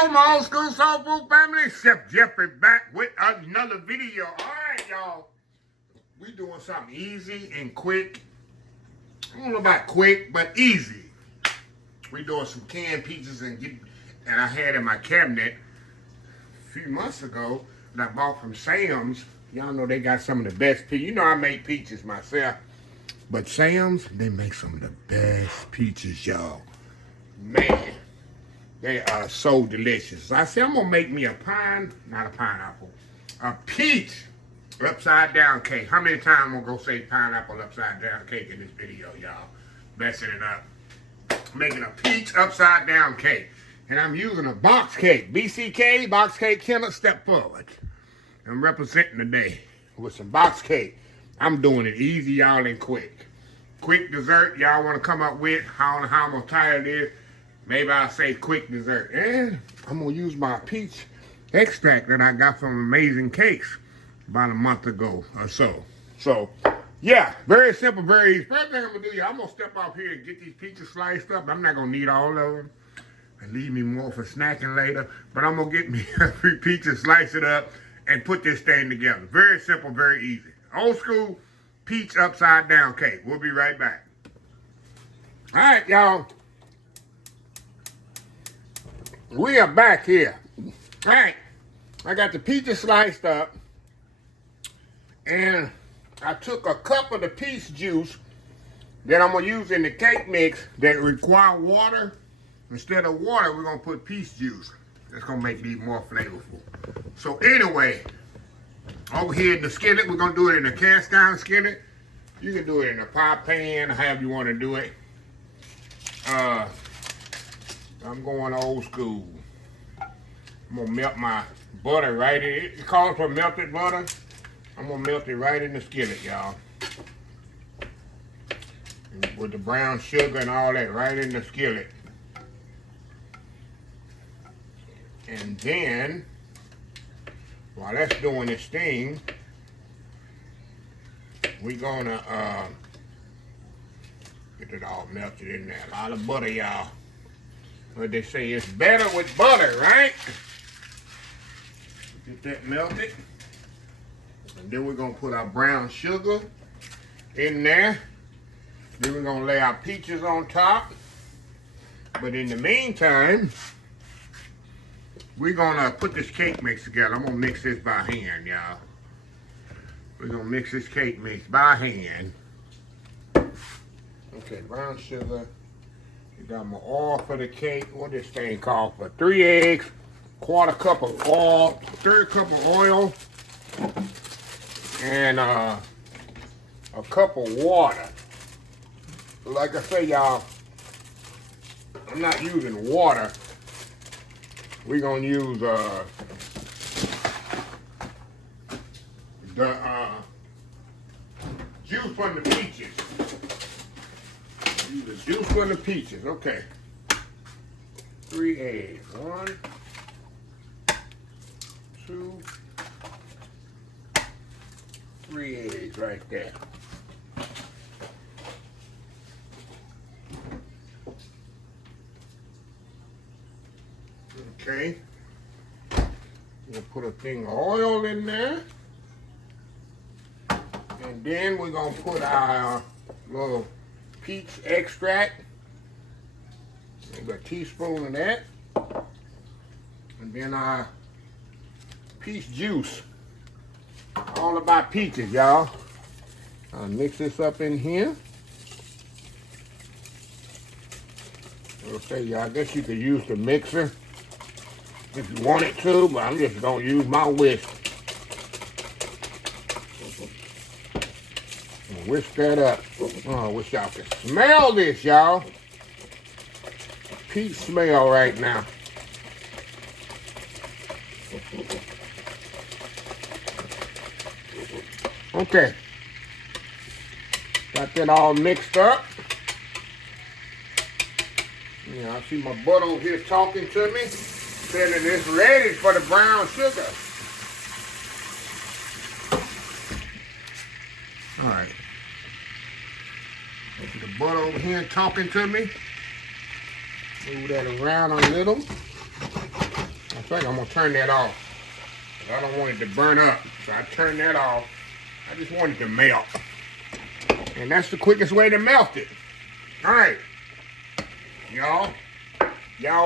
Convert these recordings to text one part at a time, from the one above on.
Hello, my old school soul food family. Chef Jeffrey back with another video. All right, y'all. We doing something easy and quick. I don't know about quick, but easy. We doing some canned peaches and I had in my cabinet a few months ago that I bought from Sam's. Y'all know they got some of the best peaches. You know I make peaches myself, but Sam's, they make some of the best peaches, y'all. Man. They are so delicious. So I said, I'm going to make me a peach upside down cake. How many times I'm going to go say pineapple upside down cake in this video, y'all? Messing it up. Making a peach upside down cake. And I'm using a box cake. BCK, box cake killer, step forward. I'm representing today with some box cake. I'm doing it easy, y'all, and quick. Quick dessert y'all want to come up with. I don't know how I'm going to title this. Maybe I'll say quick dessert. And I'm going to use my peach extract that I got from Amazing Cakes about a month ago or so. So, yeah, very simple, very easy. First thing I'm going to do, y'all, I'm going to step off here and get these peaches sliced up. I'm not going to need all of them. And leave me more for snacking later. But I'm going to get me a few peaches, slice it up, and put this thing together. Very simple, very easy. Old school peach upside down cake. We'll be right back. All right, y'all. We are back here. All right, I got the peaches sliced up, and I took a cup of the peach juice that I'm gonna use in the cake mix that require water. Instead of water, we're gonna put peach juice. That's gonna make these more flavorful. So anyway, over here in the skillet, we're gonna do it in a cast iron skillet. You can do it in a pie pan, however you want to do it. I'm going old school. I'm gonna melt my butter right in. It calls for melted butter. I'm gonna melt it right in the skillet, y'all. With the brown sugar and all that right in the skillet. And then, while that's doing this thing, we're gonna get it all melted in there. A lot of butter, y'all. But they say it's better with butter, right? Get that melted. And then we're going to put our brown sugar in there. Then we're going to lay our peaches on top. But in the meantime, we're going to put this cake mix together. I'm going to mix this by hand, y'all. We're going to mix this cake mix by hand. Okay, brown sugar. Got my oil for the cake. What this thing called for? 3 eggs, quarter cup of oil, third cup of oil, and a cup of water. Like I say, y'all, I'm not using water. We're gonna use the juice from the peaches. Use the juice from the peaches. Okay. 3 eggs. 1, 2, 3 eggs right there. Okay. We'll put a thing of oil in there. And then we're going to put our little peach extract, maybe a teaspoon of that, and then our peach juice. All about peaches, y'all. I'll mix this up in here. Okay, y'all, I guess you could use the mixer if you wanted to, but I'm just gonna use my whisk. Whisk that up. Oh, I wish y'all could smell this, y'all. Peach smell right now. Okay. Got that all mixed up. Yeah, I see my butt over here talking to me, saying that it's ready for the brown sugar. All right. The butt over here talking to me. Move that around a little. second, I'm gonna turn that off. I don't want it to burn up, so I turn that off. I just want it to melt. And that's the quickest way to melt it. All right, y'all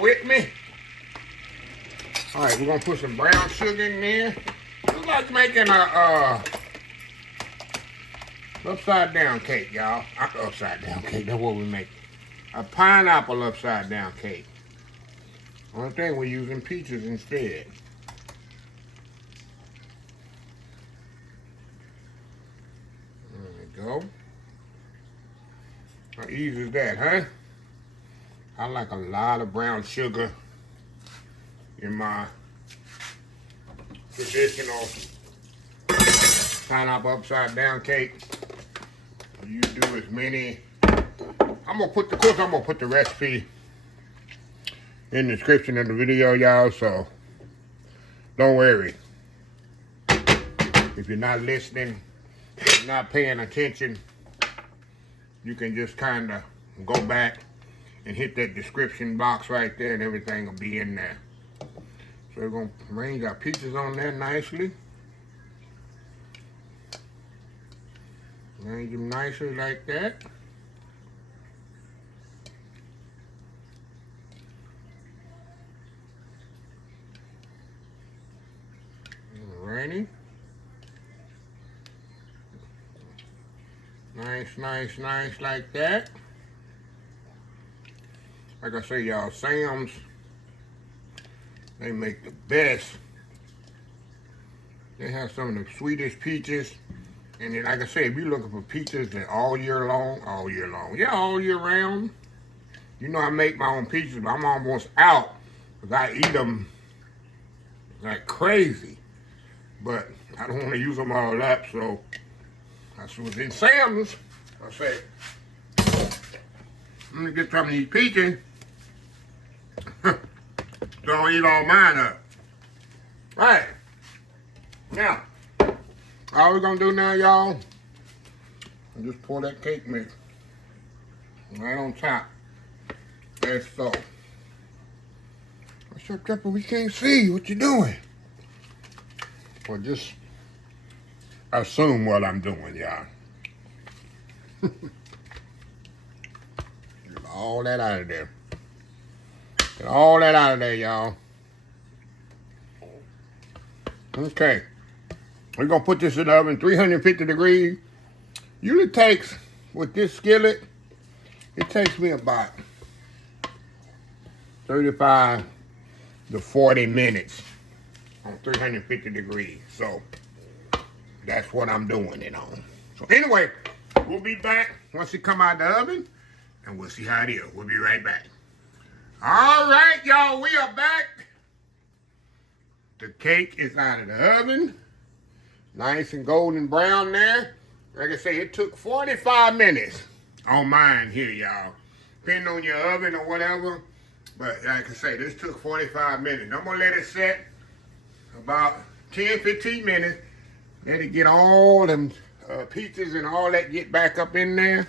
with me? All right, we're gonna put some brown sugar in there. It's like making a upside down cake, y'all. Upside down cake, that's what we make. A pineapple upside down cake. Only thing, we're using peaches instead. There we go. How easy is that, huh? I like a lot of brown sugar in my traditional pineapple upside down cake. You do as many. I'm gonna put the recipe in the description of the video, y'all, so don't worry. If you're not listening, if you're not paying attention, you can just kind of go back and hit that description box right there and everything will be in there. So we're going to arrange our peaches on there nicely. Arrange them nicely like that. Alrighty. Nice like that. Like I say, y'all, Sam's, they make the best. They have some of the sweetest peaches. And then, like I say, if you're looking for peaches that all year long. Yeah, all year round. You know I make my own peaches, but I'm almost out because I eat them like crazy. But I don't want to use them all up, so that's what's in Sam's. I say, I'm gonna get some of these peaches. So I'll eat all mine up. Right. Now, all we're gonna do now, y'all, is just pour that cake mix right on top. That's so. What's up, Pepper? We can't see. What you doing? Well, just assume what I'm doing, y'all. Get all that out of there. Get all that out of there, y'all. Okay. We're going to put this in the oven, 350 degrees. Usually takes, with this skillet, it takes me about 35 to 40 minutes on 350 degrees. So, that's what I'm doing it on. So, anyway, we'll be back once it come out of the oven, and we'll see how it is. We'll be right back. All right, y'all, we are back. The cake is out of the oven. Nice and golden brown there. Like I say, it took 45 minutes on mine here, y'all. Depending on your oven or whatever. But like I say, this took 45 minutes. I'm going to let it set about 10-15 minutes. Let it get all them peaches and all that get back up in there.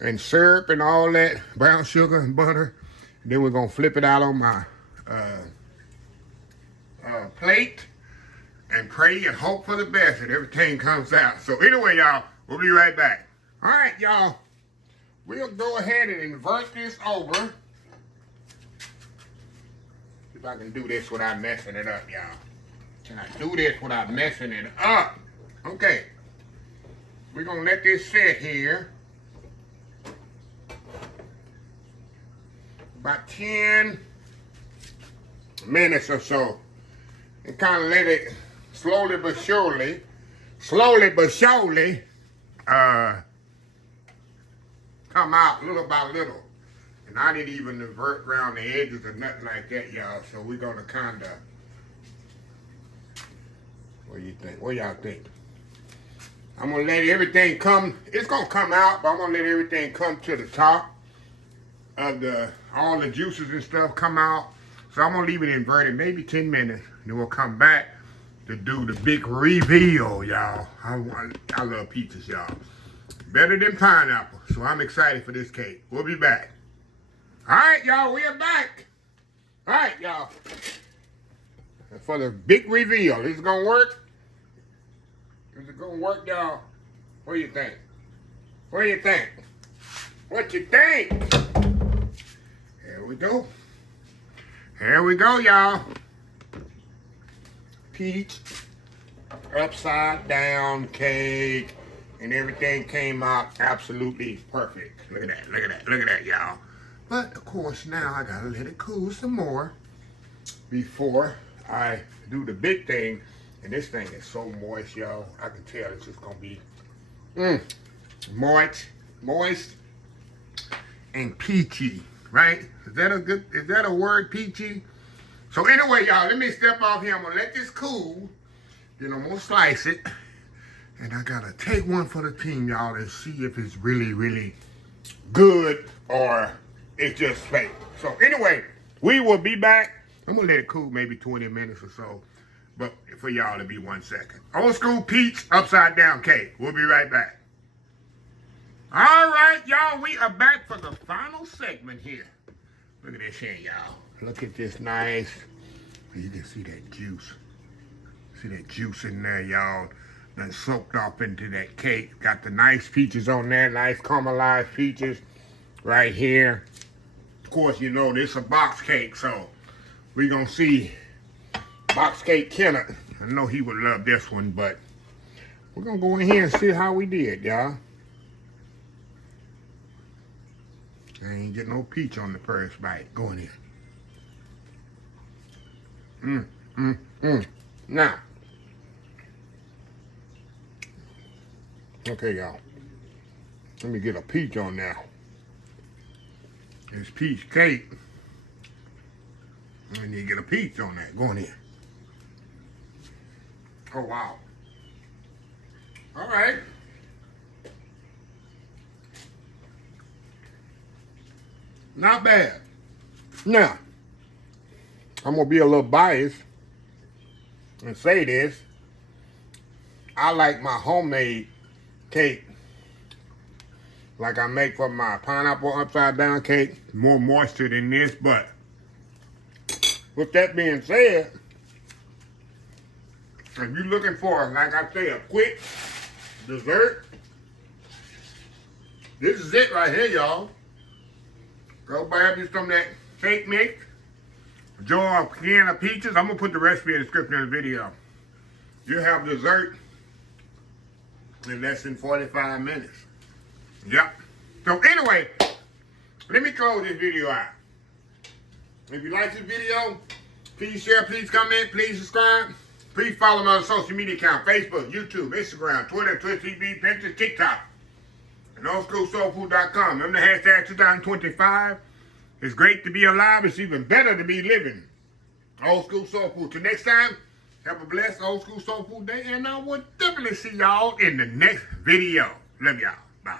And syrup and all that, brown sugar and butter. Then we're going to flip it out on my plate and pray and hope for the best that everything comes out. So anyway, y'all, we'll be right back. All right, y'all. We'll go ahead and invert this over. See if I can do this without messing it up, y'all. Can I do this without messing it up? Okay. We're going to let this sit here. About 10 minutes or so. And kind of let it slowly but surely come out little by little. And I didn't even invert around the edges or nothing like that, y'all. So we're gonna kind of, what do you think? What y'all think? I'm gonna let everything come. It's gonna come out, but I'm gonna let everything come to the top of all the juices and stuff come out. So I'm gonna leave it inverted maybe 10 minutes. Then we'll come back to do the big reveal, y'all. I love peaches, y'all. Better than pineapple. So I'm excited for this cake. We'll be back. All right, y'all, we are back. All right, y'all. for the big reveal. Is it gonna work? Is it gonna work, y'all? What do you think? What do you think? What you think? Here we go. Here we go, y'all. Peach upside down cake, and everything came out absolutely perfect. Look at that, look at that, look at that, y'all. But of course now I gotta let it cool some more before I do the big thing. And this thing is so moist, y'all. I can tell it's just gonna be moist and peachy, right? Is that a word, peachy? So anyway, y'all, let me step off here. I'm gonna let this cool. Then I'm gonna slice it. And I gotta take one for the team, y'all, and see if it's really, really good or it's just fake. So anyway, we will be back. I'm gonna let it cool maybe 20 minutes or so. But for y'all to be 1 second. Old school peach upside down cake. We'll be right back. All right, y'all, we are back for the final segment here. Look at this here, y'all. Look at this nice. You can see that juice. See that juice in there, y'all. Done soaked off into that cake. Got the nice peaches on there. Nice caramelized peaches right here. Of course, you know this is a box cake, so we're going to see Box Cake Kenneth. I know he would love this one, but we're going to go in here and see how we did, y'all. I ain't get no peach on the first bite. Go in here. Now. Okay, y'all. Let me get a peach on there. It's peach cake. And you get a peach on that. Go in here. Oh, wow. All right. Not bad. Now, I'm going to be a little biased and say this. I like my homemade cake like I make for my pineapple upside down cake. More moisture than this, but with that being said, if you're looking for, like I say, a quick dessert, this is it right here, y'all. Go grab you some of that cake mix. Enjoy a can of peaches. I'm going to put the recipe in the description of the video. You'll have dessert in less than 45 minutes. Yep. So anyway, let me close this video out. If you like this video, please share, please comment, please subscribe. Please follow my social media account, Facebook, YouTube, Instagram, Twitter, Twitch TV, Pinterest, TikTok, and oldschoolsoulfood.com. Remember the hashtag 2025. It's great to be alive. It's even better to be living. Old School Soul Food. Till next time, have a blessed Old School Soul Food day, and I will definitely see y'all in the next video. Love y'all. Bye.